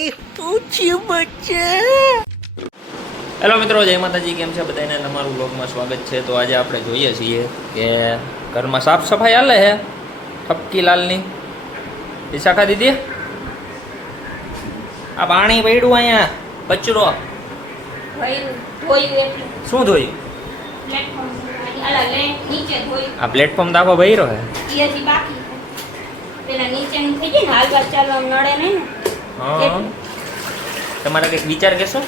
ભાઈ પૂછ્યું બચ્ચા। હેલો મિત્રો, જય માતાજી, કેમ છે બધાને? તમારું વ્લોગમાં સ્વાગત છે। તો આજે આપણે જોઈએ છીએ કે ઘરમાં સાફ સફાઈ હાલે છે ઠપકી લાલની। વિશાખા દીદી, આ પાણી પડ્યું અહીંયા, કચરો શું ધોયું? આ પ્લેટફોર્મ દાખો ભર્યો હે, તમારે કઈક વિચાર કેશો?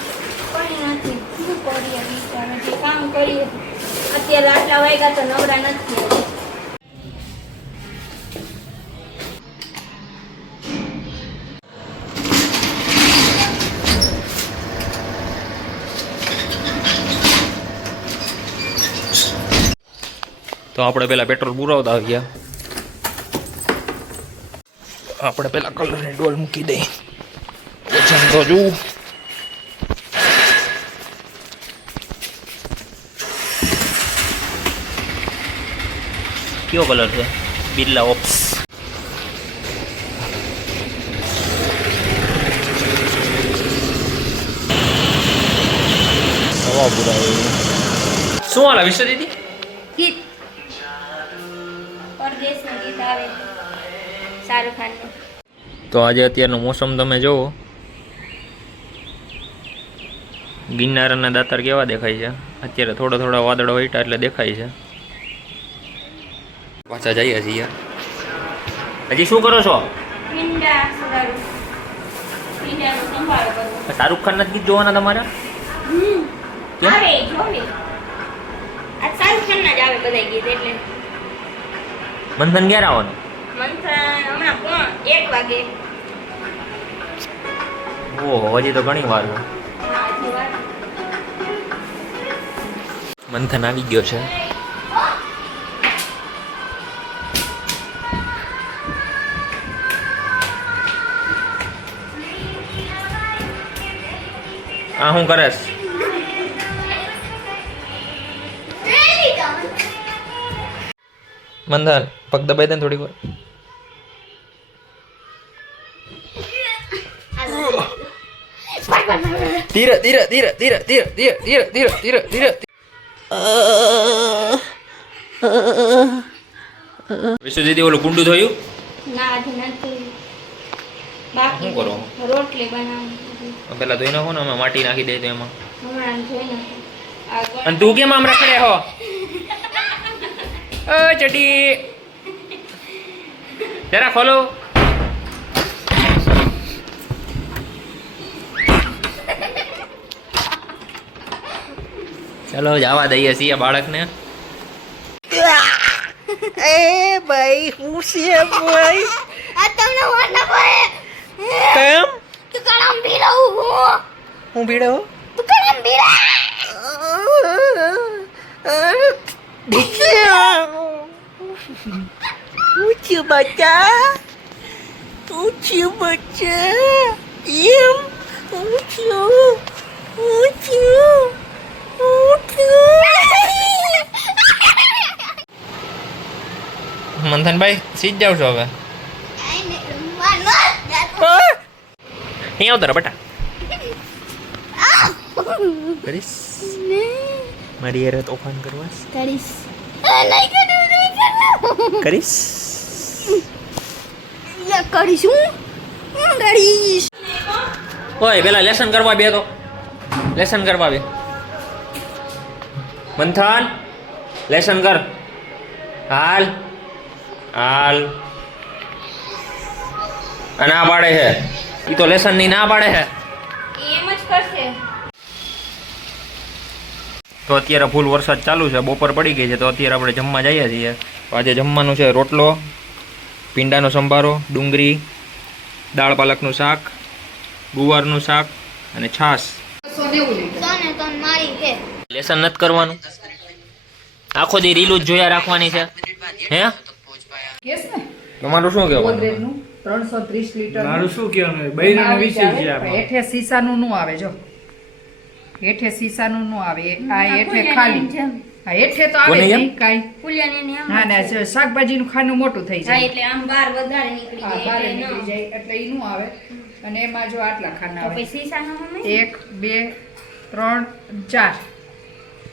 અત્યારે આટલા વાગ્યા તો નવરા નથી। તો આપણે પેલા પેટ્રોલ પુરાવતા આવ્યા, આપણે પેલા કલરની ડોલ મૂકી દઈએ। વજન તો જોવું, કયો કલર છે? બિરલા ઓપ્સ। હવા પુરાવી શું હાલ વિશ્વ દીદી? ગીત પરદેશનું ગીત આવે શાહરુખ ખાનનું। તો આજે અત્યારનું મોસમ તમે જુઓ, ગિરનાર અને દાતાર કેવા દેખાય છે। અત્યારે થોડા થોડા વાદળો વહીટા એટલે દેખાય છે। પાછા જઈએ છીએ। હજી શું કરો છો? શાહરુખ ખાન નથી ગીત જોવાના તમારે? મંથન ક્યારે આવવાનું? ઓહો, હજી તો ઘણી વાર છે। મંથન આવી ગયો છે। આ શું કરેશ? મંથન પગ દબાઈ દે થોડીક વાર। ધીરે ધીરે ધીરે ધીરે ધીરે ધીરે ધીરે ધીરે ધીરે ધીરે। વિશ્વ દીદી, ઓલું કુંડું થયું? ના, હજી નથી બાકી। શું કરો? રોટલી બનાવું। પેલા ધોઈ નાખો ને, અમે માટી નાખી દઈએ તો એમાં। હમણાં જોઈ નાખો। અને તું કેમ આમ રખડે હો? ઓ ચડી, જરા ખોલો। ચલો જવા દઈએ છીએ બાળકને। એ ભાઈ હું છે ભાઈ? આ તમને વાના ભાઈ કેમ? તું કણમ ભીડો હું ભીડો? તું કણમ ભીડા પૂછ્યું બચ્ચા, પૂછ્યું બચ્ચા, એમ પૂછ્યું પૂછ્યું પૂછ્યું। મંથનભાઈ સીધ જાવ છો હવે? અહીં આવતો રે બેટા, કરીશ મારી યાર તોફાન કરવા કરીશ કરીશ કરીશું કરીશ। ઓય પેલા લેસન કરવા બે, તો લેસન કરવા બે। મંથન લેસન કર, હાલ હાલ। ના પાડે છે ઈ તો, લેસન ની ના પાડે છે, એમ જ કરશે। તો અત્યારે ફૂલ વરસાદ ચાલુ છે, બપોર પડી ગઈ છે, તો અત્યારે આપણે જમવા જઈએ છીએ। આજે જમવાનું છે રોટલો, ભીંડાનો સંભારો, ડુંગળી, દાળ પાલકનું શાક, ગુવારનું શાક અને છાશ। લેસન નથી કરવાનું, આખો દી રીલું જ જોયા રાખવાની છે હે? તમારું શું કેવું? 330 લીટર મારું શું કહેવાનું? બૈરાનો વિષય છે આ। હેઠે સીસાનું નું આવે, જો હેઠે સીસાનું નું આવે, આ હેઠે ખાલી, હા હેઠે તો આવે નહીં કાઈ, હા ને શાકભાજીનું ખાનું મોટું થઈ જાય એટલે આમ બહાર વધારે નીકળી જાય, એટલે ઈ નું આવે। અને એમાં જો આટલા ખાના તો આવે પછી સીસાનો મમ્મી 1 2 3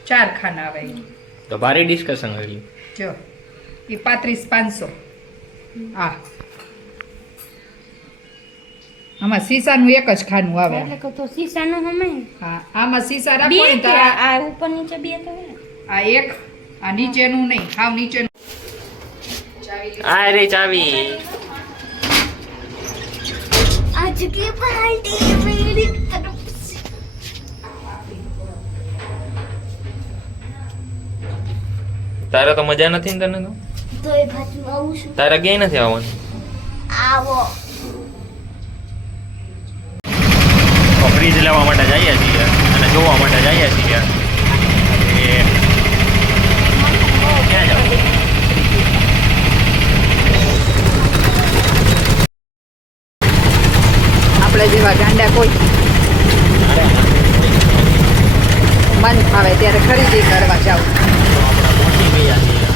4 ખાના આવે તો ભારી ડિસ્કશન કરી જો એ 35,500 આ આમાં સીસાનું એક જ ખાનું આવે એટલે કે તો સીસાનો મમ્મી હા આમાં સીસા બે રાખો ને તો કે આ ઉપર નીચે બે તો હે આ એક આ નીચેનું નહીં હાવ નીચેનું ચાવી લે. આ રે ચાવી आज की पार्टी मेरी तरफ से તારે તો મજા નથી ને તને તો તો એ ભાતમાં આવું છું તારે ક્યાંય નથી આવવાનું આવો ફ્રીજ લેવા માટે જઈએ છીએ અને જોવા માટે જઈએ છીએ એ ક્યાં જાવ આપણે જેવા ગાંડા કોઈ મન આવે ત્યારે ખરીદી કરવા જાવ આપણા પહોંચી ગયા છીએ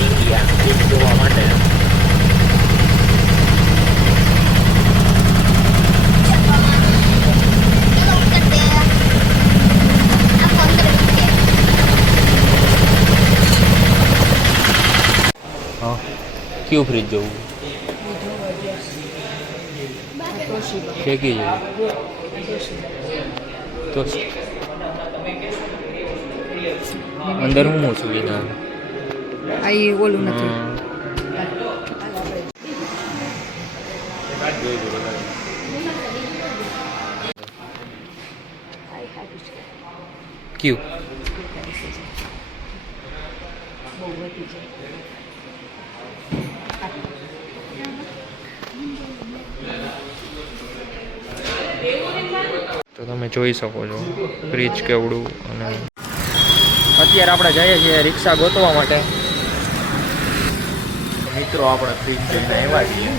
ઇન્ડિયા ફ્રીજ જોવા માટે હા કયું ફ્રીજ જોવું ફેંકી જવું તો અંદર હું સુવિધા આ ઈ ઓલું નથી કયું તો તમે જોઈ શકો છો ફ્રીજ કેવડું અને અત્યારે આપણે જઈએ છીએ રિક્ષા ગોતવા માટે મિત્રો આપણે ફ્રીજ જોઈને આવ્યા છીએ